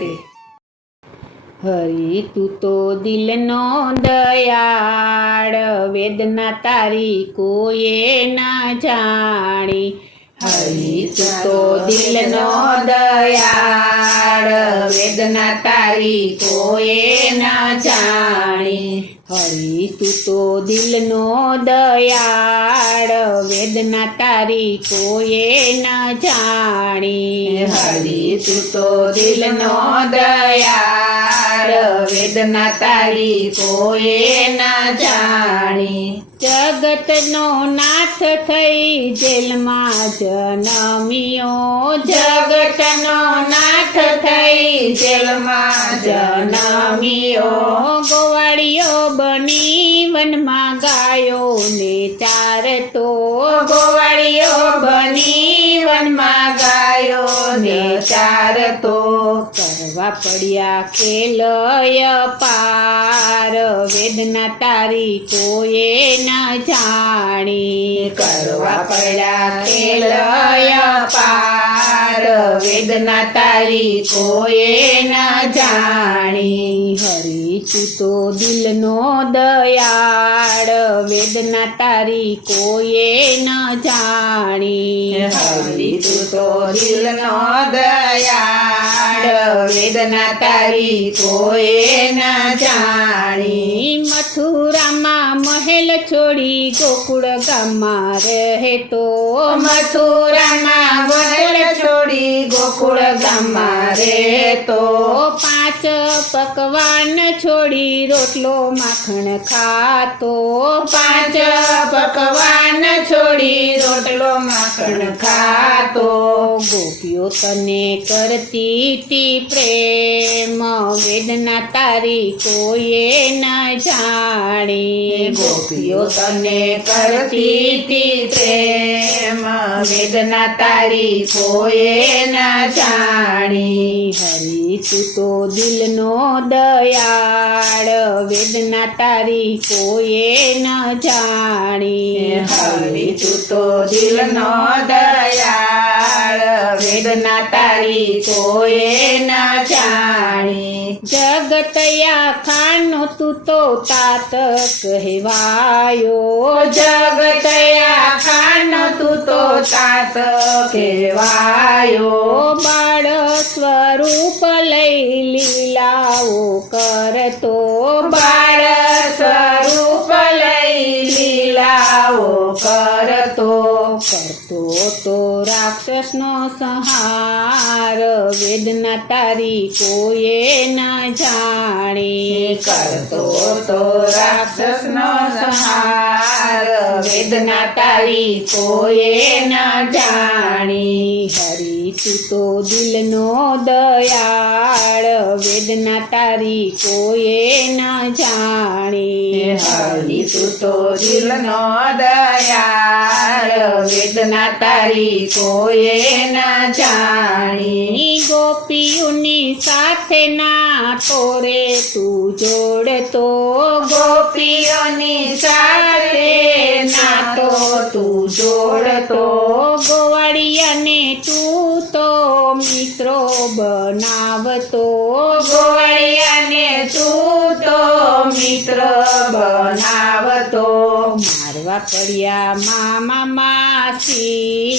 રાધે. હરી તું તો દિલનો દયાળ, વેદના તારી કોઈએ ના જાણી. હરી તું તો દિલનો દયાળ, વેદના તારી કોઈએ ના જાણી. હરી તું તો દિલનો દયાળ, વેદના તારી કોઈએ ના જાણી. હરી તું તો દિલનો દયાળ, વેદના તારી કોઈએ ના જાણી. જગતનો નાથ થઈ જેલમાં જનમ્યો, જગતનો નાથ થઈ જેલમાં જનમ્યો. ગોવાળિયો બની વનમાં ગાયો ને ચારતો, ગોવાળિયો બની વનમાં ગાયો ને ચારતો. કરવા પડ્યા ખેલય પાર, વેદના તારી કોઈએ ના જાણી. કરવા પડ્યા ખેલય પાર, વેદના તારી કોઈએ ના જાણી. હરી તું તો દિલનો દયાળ, વેદના તારી કોઈએ ન જાણી. હરી તું તો દિલનો દયાળ, વેદના તારી કોઈએ ના જાણી. મથુરામાં મહેલ છોડી ગોકુળ ગામમાં રહેતો, મથુરામાં મહેલ છોડી ગોકુળ ગામમાં રહેતો. 5 પકવાન છોડી રોટલો માખણ ખાતો, 5 પકવાન છોડી રોટલો માખણ ખાતો. ગોપીઓ તને કરતી તી પ્રેમ, વેદના તારી કોઈએ ન જાણી. ગોપીઓ તને કરતી તી પ્રેમ, વેદના તારી કોઈએ ના જાણી. હરી તું તો દિલનો દયાળ, વેદના તારી કોઈએ ન જાણી. હરી તું તો દિલનો દયાળ, વેદના તારી કોઈએ ના જાણી. જગતયા ખાનો તું તો તાત કહેવાયો, જગતયા ખાનો તું તો તાત કહેવાયો. બાળ સ્વરૂપ લઈ લીલાઓ કરતો, બાળ સ્વરૂપ લઈ લીલાઓ કરતો. કરતો તો રાક્ષસનો સંહાર, વેદના તારી કોઈએ ન જાણી. કરતો તો રાક્ષસનો સંહાર, વેદના તારી કોઈએ ના જાણી. હરી તું તો દિલનો દયાળ, વેદના તારી કોઈએ ન જાણી. હરી તું તો દિલનો દયાળ, વેદના તારી કોઈએ ના જાણી. ગોપીઓની સાથે ના તોરે તું જોડતો, ગોપીઓની સાથે નાતો તું જોડતો. ગોવાળિયાને તું તો મિત્રો બનાવતો, ગોવાળિયાને તું તો મિત્ર બનાવતો. મારવા પડ્યા મામા માસી,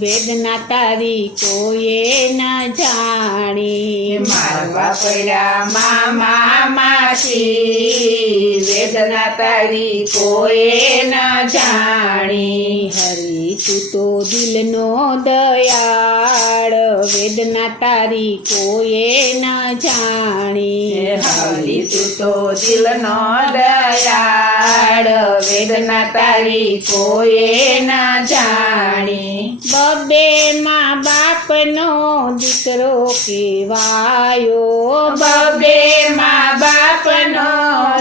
વેદના તારી કોઈએ ન જાણી. મારવા પડ્યા મામા માસી, વેદના તારી કોઈએ ના જાણી. હરી તું તો દિલનો દયાળ, વેદના તારી કોઈએ ન જાણી. હરી તું તો દિલનો દયાળ, વેદના તારી કોઈએ ના જાણી. બબે મા બાપનો દીકરો કહેવાયો, બબે મા બાપનો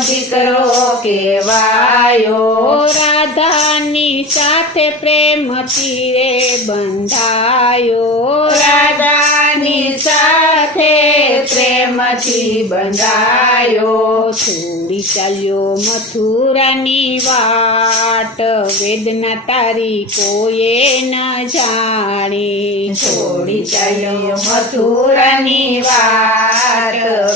દીકરો કહેવાયો. રાધાની સાથે પ્રેમથી રે બંધાયો, રાધાની સાથે પ્રેમથી બંધાયો. છોડી ચાલ્યો મથુરાની વાટ, વેદના તારી કોઈએ ન જાણી. છોડી ચાલ્યો મથુરાની વાત,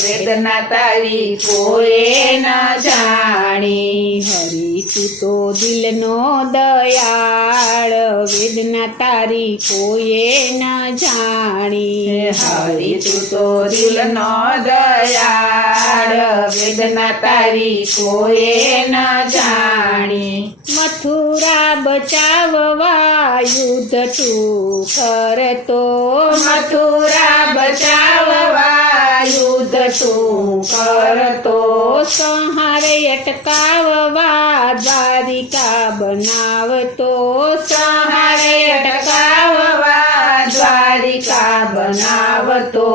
વેદના તારી કોઈએ ન જાણી. હરી તું તો દિલનો દયાળ વેદના તારી કોઈએ ન જાણી. હરી તું તો દિલનો દયાળ વેદના તારી કોઈએ ન જાણી. મથુરા બચાવવા યુદ્ધ તું કરતો. મથુરા બચાવવા યુદ્ધ તું કરતો. સંહારે અટકાવવા દ્વારિકા બનાવતો. સંહારે અટકાવવા દ્વારિકા બનાવતો.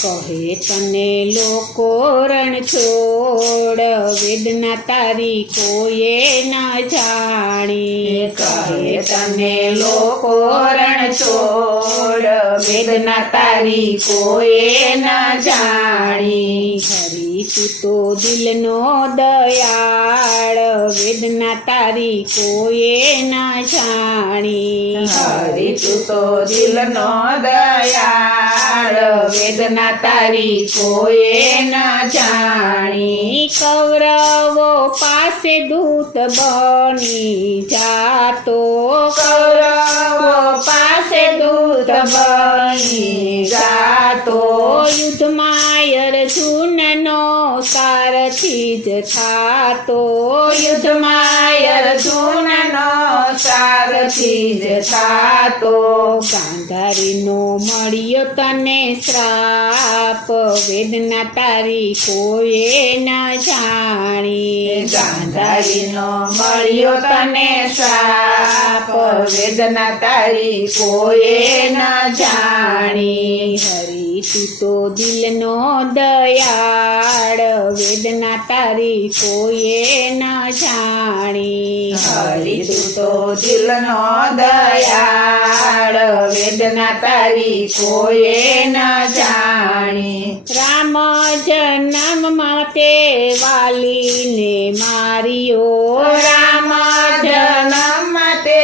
કહે તને લોકો રણ છોડ વેદના તારી કોઈએ ન જાણી. કહે તને લોકો રણ છોડ વેદના તારી કોઈએ ન જાણી. હરી તું તો દિલનો દયાળ વેદના તારી કોઈએ ન જાણી. હરી તું તો દિલનો દયાળ વેદના તારી કોઈએ ન જાણી. કૌરવો પાસે દૂત બની જાતો. કૌરવો પાસે દૂત બની જાતો. યુદ્ધમાં અર્જુનનો સારથી જ થાતો. યુદ્ધમાં અર્જુનનો સારથી જ થાતો. ગાંધારીનો મળ્યો તને શ્રાપ વેદના તારી કોઈએ ન જાણી. ગાંધારીનો મળ્યો તને શ્રાપ વેદના તારી કોઈએ ન જાણી. હરી તું તો દિલનો દયાળ વેદના તારી કોઈએ ન જાણી. હરી તું તો દિલનો દયાળ વેદના તારી કોઈએ ન જાણી. રામ જન્મમાં તે વાલીને માર્યો. રામ જન્મ તે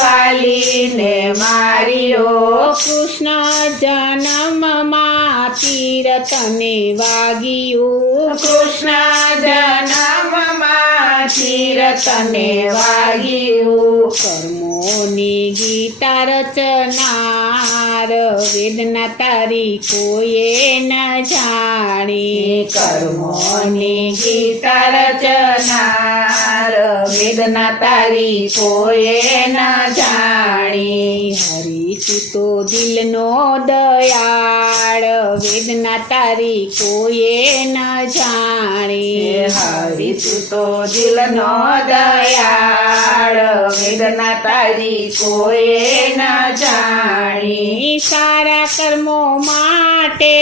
વાલીને માર્યો. કૃષ્ણ જન્મમાં તીર તને વાગ્યું. કૃષ્ણ જન્મમાં તીર તને વાગ્યું. કર્મોની ગીતા રચનાર વેદના તારી કોઈએ ન જાણી. કર્મોની ગીતા રચનાર વેદના તારી કોઈએ ન જાણી. હરી તું તો દિલનો દયાળ વેદના તારી કોઈએ ન જાણી. હરી તું તો દિલનો દયાળ વેદના તારી કોઈએ ન જાણી. સારા કર્મો માટે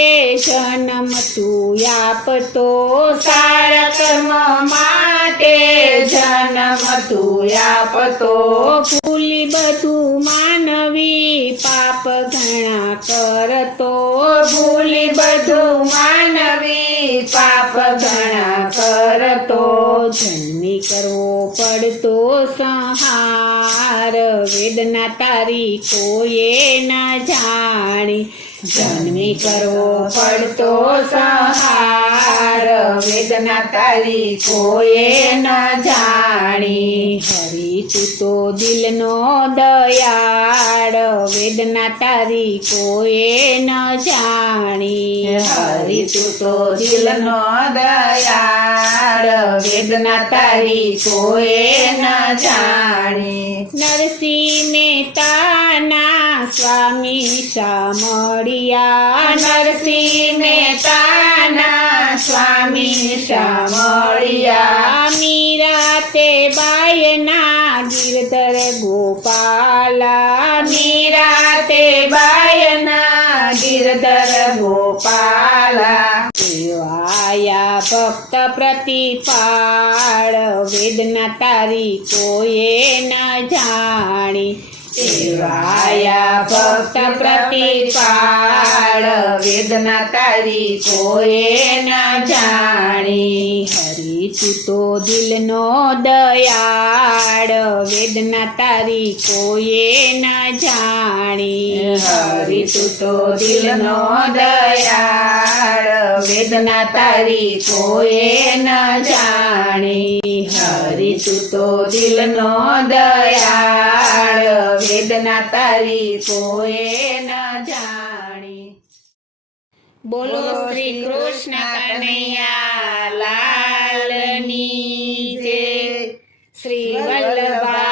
જન્મ તું આપતો. સારા કર્મ માટે જન્મ તું આપતો. ભૂલી બધું માનવી પાપ ઘણા કરતો. ભૂલી બધું માનવી પાપ ઘણા કરતો. જન્મી કરવો પડતો સંહાર વેદના તારી કોઈએ ન જાણી. જન્મી કરવો પડતો સંહાર વેદના તારી કોઈએ ન જાણી. હરી તું તો દિલનો દયાળ વેદના તારી કોઈએ ન જાણી. હરી તું તો દિલનો દયાળ વેદના તારી કોઈએ ન જાણી. નરસિંહ મહેતાના સ્વામી શામળિયા. નરસિંહ મહેતાના સ્વામી શામળિયા. મીરા તે બાયના ગિરધર ગોપાલા. મીરા તે બાયના ગિરધર ગોપાલા. આયા ભક્ત પ્રતિપાળ વેદના તારી કોઈએ ન જાણી. સેવાયા ભક્ત પ્રતિપાળ વેદના તારી કોઈએ ન જાણી. હરી તું તો દિલનો દયાળ વેદના તારી કોઈએ ન જાણી. હરી તું તો દિલનો દયાળ વેદના તારી કોઈએ ન જાણી હરી તું તો દિલનો દયાળ વેદના તારી કોઈએ ન જાણી બોલો શ્રી કૃષ્ણ કનૈયા લાલની જય શ્રી વલ્લભાધીશની